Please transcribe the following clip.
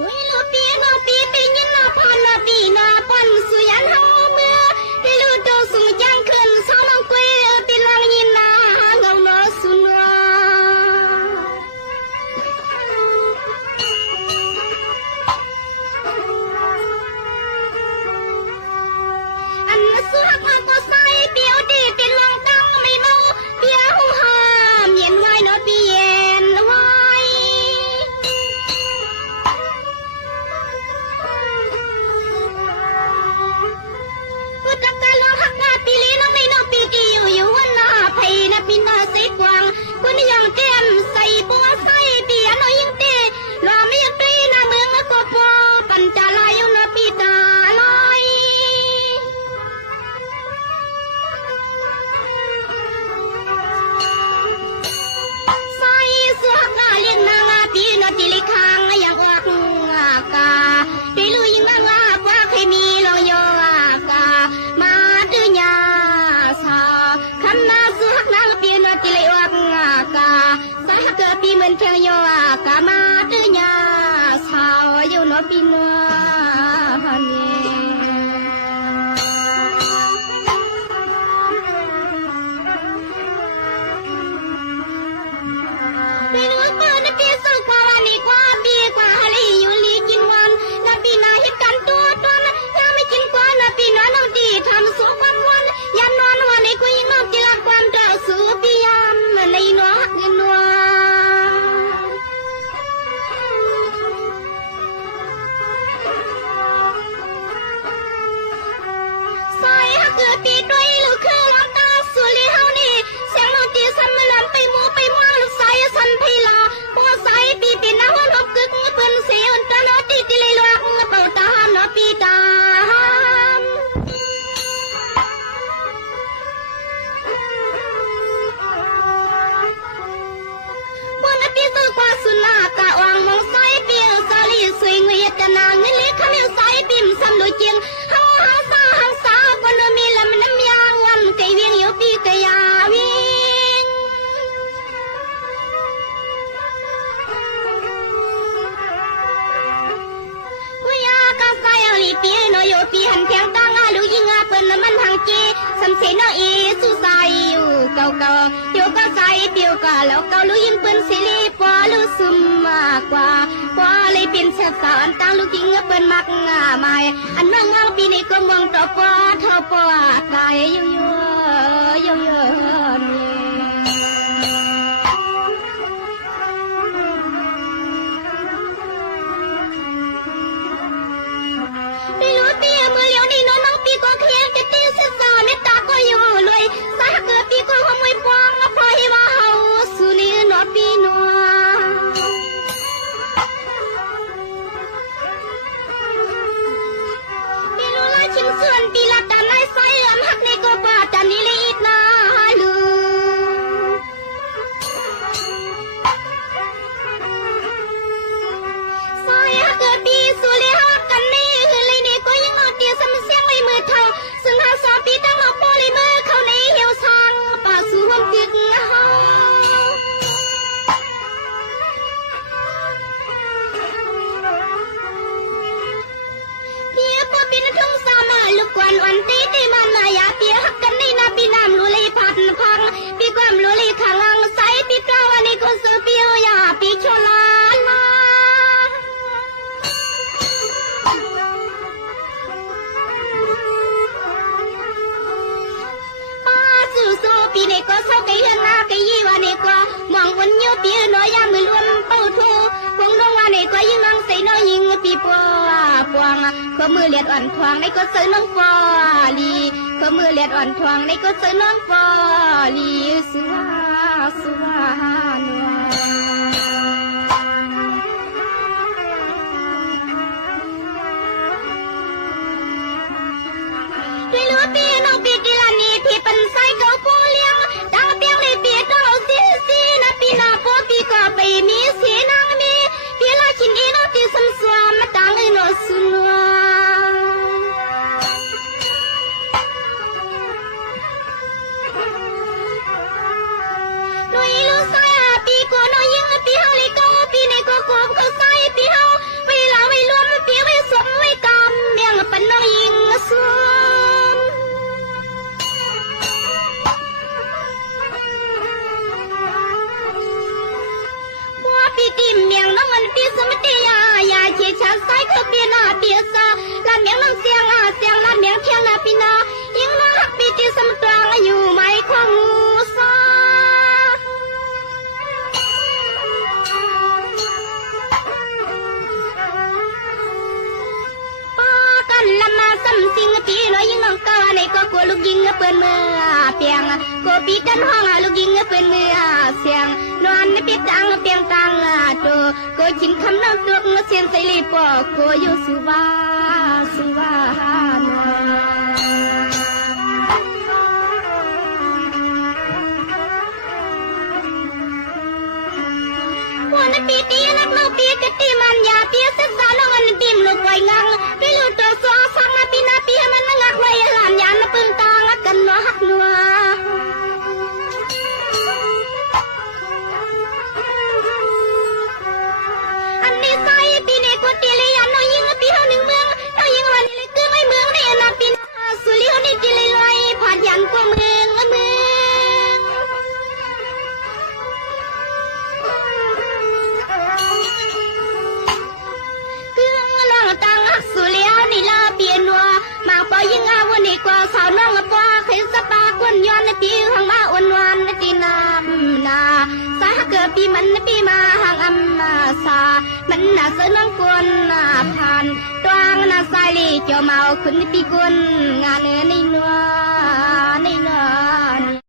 เ ในก็กลัวลูกยิงเปิ้นมือเปียงกูปีกันห้องลูกยิงเปิ้นมือเสียงนอนในปีตังเปียงตังตัวกูชินคำน้ำตัวเสียงใส่ลีปอกูอยู่สุวาวันปีตีนักโลปีกตีมันยาปีศึกษาน้องอันตีมลูกไว้งังปีลูกตัวสอสังปีนาปีมันงักไว้หลานยานปืนตางกันนัวหักนัวอันนี้ใส่ปีนี้กูตีเลยยันน้อยยิงปีเท่าหนึ่งเมืองน้อยยิงวันนี้เลยคือไม่เมืองในนาปีนาสุริยนี่ตีเลยลอยผ่านยันกว่าเมืองสุเลียนี่ลาเปียนัวมาปอยิงอาวันนี้กว่าสาวน้องปอเคยสปาควนย้อนในปีหังมาอ้วนวานในตีนาสาเกิดปีมันในปีมาหังอัมมาสามันน่าเสนองกวนผ่านตัวงน่าสายลีเจ้าเมาขึ้นในปีกุนงานเนื้อในนัว